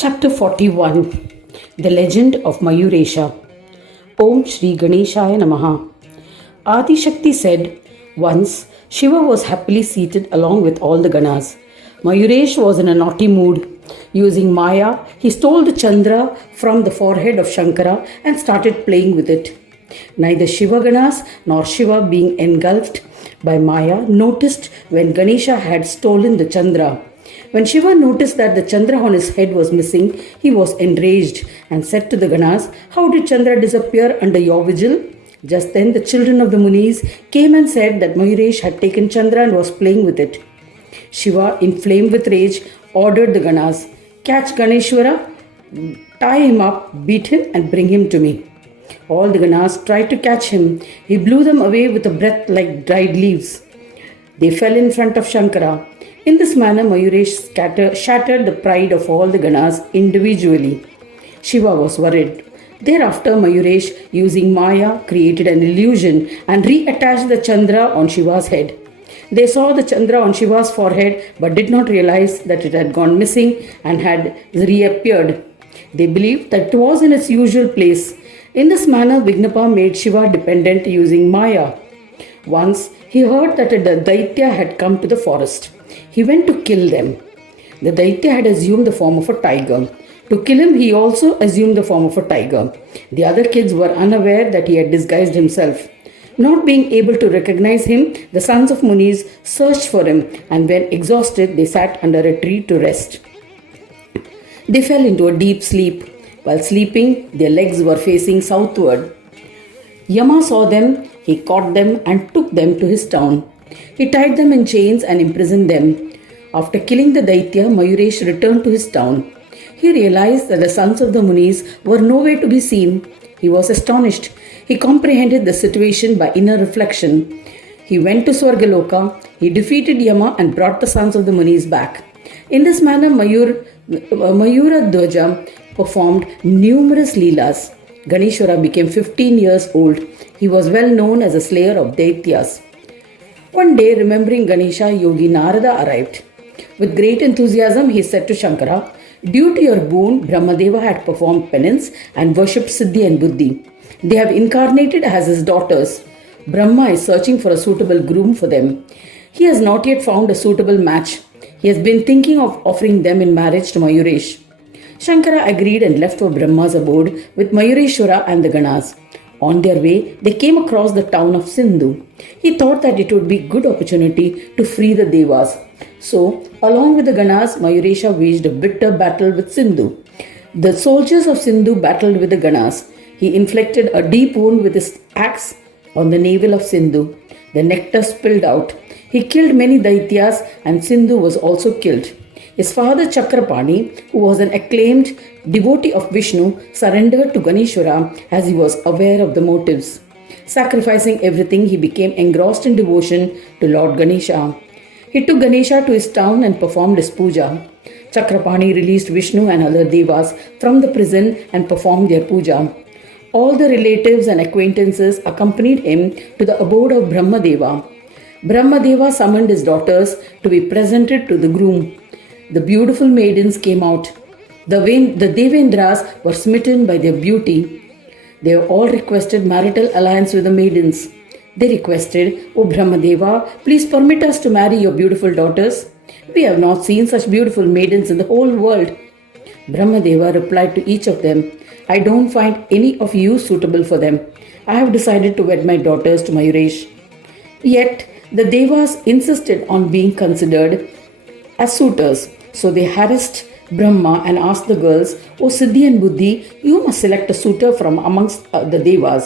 Chapter 41 The Legend of Mayuresha. Om Shri Ganeshaya Namaha. Adi Shakti said, once Shiva was happily seated along with all the Ganas. Mayuresh was in a naughty mood. Using Maya, he stole the Chandra from the forehead of Shankara and started playing with it. Neither Shiva Ganas nor Shiva, being engulfed by Maya, noticed when Ganesha had stolen the Chandra. When Shiva noticed that the Chandra on his head was missing, he was enraged and said to the Ganas, "How did Chandra disappear under your vigil?" Just then the children of the Munis came and said that Mayuresh had taken Chandra and was playing with it. Shiva, inflamed with rage, ordered the Ganas, "Catch Ganeshwara, tie him up, beat him and bring him to me." All the Ganas tried to catch him. He blew them away with a breath like dried leaves. They fell in front of Shankara. In this manner, Mayuresh shattered the pride of all the Ganas individually. Shiva was worried. Thereafter, Mayuresh, using Maya, created an illusion and reattached the Chandra on Shiva's head. They saw the Chandra on Shiva's forehead but did not realize that it had gone missing and had reappeared. They believed that it was in its usual place. In this manner, Vignapa made Shiva dependent using Maya. Once, he heard that a Daitya had come to the forest. He went to kill them. The Daitya had assumed the form of a tiger. To kill him, he also assumed the form of a tiger. The other kids were unaware that he had disguised himself. Not being able to recognize him, the sons of Munis searched for him, and when exhausted, they sat under a tree to rest. They fell into a deep sleep. While sleeping, their legs were facing southward. Yama saw them, he caught them and took them to his town. He tied them in chains and imprisoned them. After killing the Daitya, Mayuresh returned to his town. He realized that the sons of the Munis were nowhere to be seen. He was astonished. He comprehended the situation by inner reflection. He went to Swargaloka. He defeated Yama and brought the sons of the Munis back. In this manner, Mayuradhwaja performed numerous leelas. Ganeshwara became 15 years old. He was well known as a slayer of Daityas. One day, remembering Ganesha, Yogi Narada arrived. With great enthusiasm, he said to Shankara, "Due to your boon, Brahmadeva had performed penance and worshipped Siddhi and Buddhi. They have incarnated as his daughters. Brahma is searching for a suitable groom for them. He has not yet found a suitable match. He has been thinking of offering them in marriage to Mayuresh." Shankara agreed and left for Brahma's abode with Mayureshwara and the Ganas. On their way, they came across the town of Sindhu. He thought that it would be a good opportunity to free the Devas. So, along with the Ganas, Mayuresha waged a bitter battle with Sindhu. The soldiers of Sindhu battled with the Ganas. He inflicted a deep wound with his axe on the navel of Sindhu. The nectar spilled out. He killed many Daityas and Sindhu was also killed. His father Chakrapani, who was an acclaimed devotee of Vishnu, surrendered to Ganeshwara as he was aware of the motives. Sacrificing everything, he became engrossed in devotion to Lord Ganesha. He took Ganesha to his town and performed his puja. Chakrapani released Vishnu and other devas from the prison and performed their puja. All the relatives and acquaintances accompanied him to the abode of Brahmadeva. Brahmadeva summoned his daughters to be presented to the groom. The beautiful maidens came out. The Devendras were smitten by their beauty. They all requested marital alliance with the maidens. They requested, "O Brahmadeva, please permit us to marry your beautiful daughters. We have not seen such beautiful maidens in the whole world." Brahmadeva replied to each of them, "I don't find any of you suitable for them. I have decided to wed my daughters to Mayuresh." Yet the Devas insisted on being considered as suitors. So they harassed Brahma and asked the girls, "O Siddhi and Buddhi, you must select a suitor from amongst the Devas."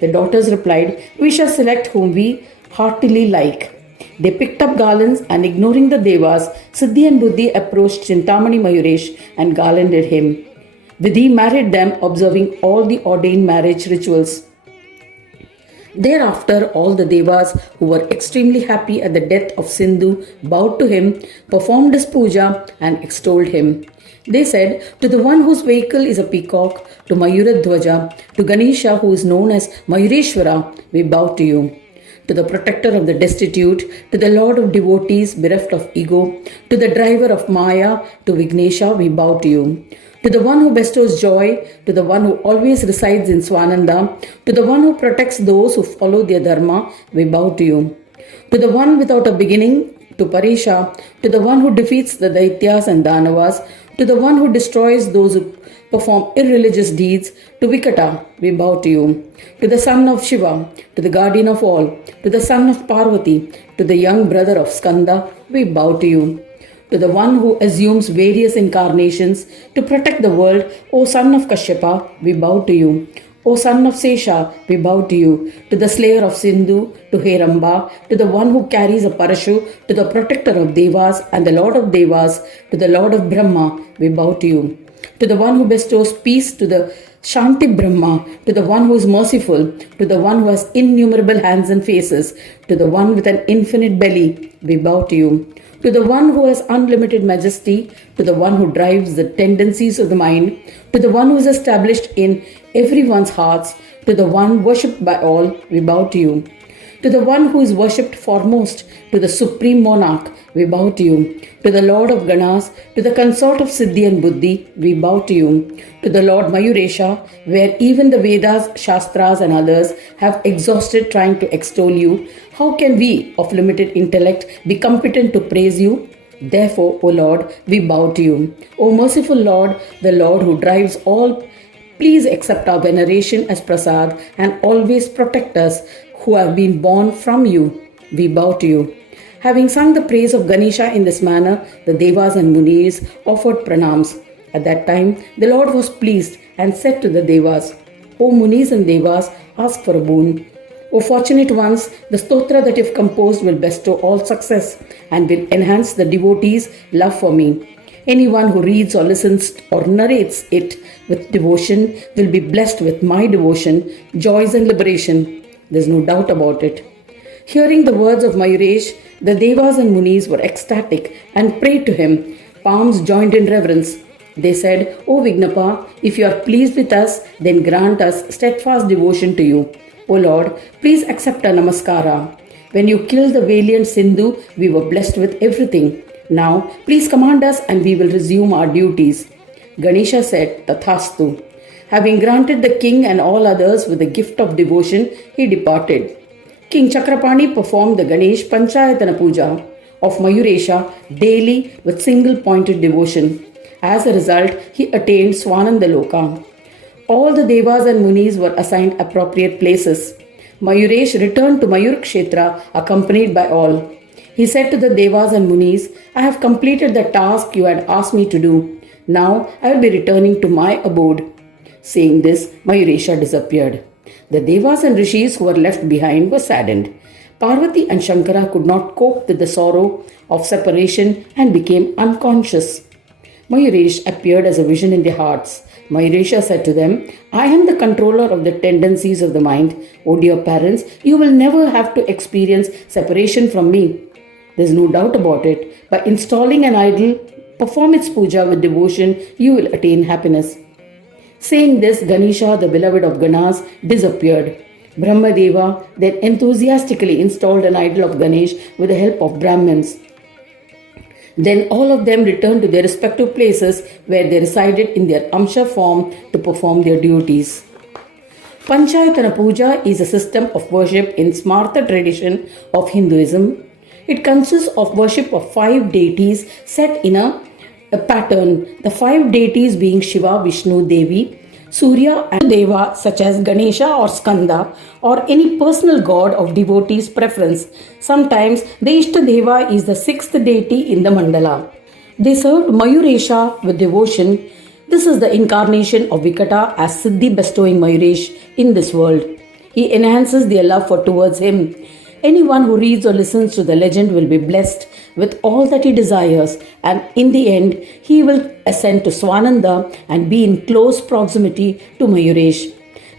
The daughters replied, "We shall select whom we heartily like." They picked up garlands and ignoring the Devas, Siddhi and Buddhi approached Chintamani Mayuresh and garlanded him. Vidhi married them, observing all the ordained marriage rituals. Thereafter, all the Devas who were extremely happy at the death of Sindhu bowed to him, performed his puja and extolled him. They said, "To the one whose vehicle is a peacock, to Mayuradhwaja, to Ganesha who is known as Mayureshwara, we bow to you. to the protector of the destitute, to the Lord of devotees bereft of ego, to the driver of Maya, to Vignesha, we bow to you. To the one who bestows joy, to the one who always resides in Swananda, to the one who protects those who follow their Dharma, we bow to you. To the one without a beginning, to Parisha, to the one who defeats the Daityas and Danavas, to the one who destroys those who perform irreligious deeds, to Vikata, we bow to you. To the son of Shiva, to the guardian of all, to the son of Parvati, to the young brother of Skanda, we bow to you. To the one who assumes various incarnations to protect the world, O son of Kashyapa, we bow to you. O son of Sesha, we bow to you. To the slayer of Sindhu, to Heramba, to the one who carries a parashu, to the protector of Devas and the Lord of Devas, to the Lord of Brahma, we bow to you. To the one who bestows peace, to the Shanti Brahma, to the one who is merciful, to the one who has innumerable hands and faces, to the one with an infinite belly, we bow to you. To the one who has unlimited majesty, to the one who drives the tendencies of the mind, to the one who is established in everyone's hearts, to the one worshipped by all, we bow to you. To the one who is worshipped foremost, to the supreme monarch, we bow to you. To the Lord of Ganas, to the consort of Siddhi and Buddhi, we bow to you. To the Lord Mayuresha, where even the Vedas, Shastras and others have exhausted trying to extol you, how can we of limited intellect be competent to praise you? Therefore, O Lord, we bow to you. O merciful Lord, the Lord who drives all, please accept our veneration as prasad and always protect us who have been born from you. We bow to you. Having sung the praise of Ganesha in this manner, the Devas and Munis offered pranams. At that time, the Lord was pleased and said to the Devas, O Munis and Devas, ask for a boon. O fortunate ones, the stotra that you have composed will bestow all success and will enhance the devotees' love for me. Anyone who reads or listens or narrates it with devotion will be blessed with my devotion, joys and liberation. There's no doubt about it. Hearing the words of Mayuresh, the Devas and Munis were ecstatic and prayed to him, palms joined in reverence. They said, O Vignapa, if you are pleased with us, then grant us steadfast devotion to you. O Lord, please accept our namaskara. When you killed the valiant Sindhu, we were blessed with everything. Now, please command us and we will resume our duties. Ganesha said, Tathastu. Having granted the king and all others with the gift of devotion, he departed. King Chakrapani performed the Ganesh Panchayatana Puja of Mayuresha daily with single-pointed devotion. As a result, he attained Swananda Loka. All the Devas and Munis were assigned appropriate places. Mayuresh returned to Mayur Kshetra accompanied by all. He said to the Devas and Munis, I have completed the task you had asked me to do. Now I will be returning to my abode. Saying this, Mayuresha disappeared. The Devas and Rishis who were left behind were saddened. Parvati and Shankara could not cope with the sorrow of separation and became unconscious. Mayuresh appeared as a vision in their hearts. Mayuresha said to them, I am the controller of the tendencies of the mind. O dear parents, you will never have to experience separation from me. There is no doubt about it. By installing an idol, perform its puja with devotion, you will attain happiness. Saying this, Ganesha, the beloved of Ganas, disappeared. Brahmadeva then enthusiastically installed an idol of Ganesh with the help of Brahmins. Then all of them returned to their respective places where they resided in their Amsha form to perform their duties. Panchayatana Puja is a system of worship in Smartha tradition of Hinduism. It consists of worship of 5 deities set in a pattern. The 5 deities being Shiva, Vishnu, Devi, Surya and Deva such as Ganesha or Skanda or any personal god of devotee's preference. Sometimes the Ishtadeva is the 6th deity in the mandala. They served Mayuresha with devotion. This is the incarnation of Vikata as Siddhi bestowing Mayuresh in this world. He enhances their love towards him. Anyone who reads or listens to the legend will be blessed with all that he desires, and in the end, he will ascend to Swananda and be in close proximity to Mayuresh.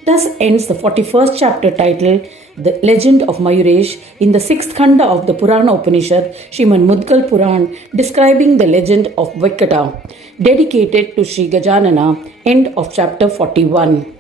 Thus ends the 41st chapter titled The Legend of Mayuresh in the 6th Khanda of the Purana Upanishad, Srimad Mudgal Puran, describing the legend of Vikata, dedicated to Sri Gajanana, end of chapter 41.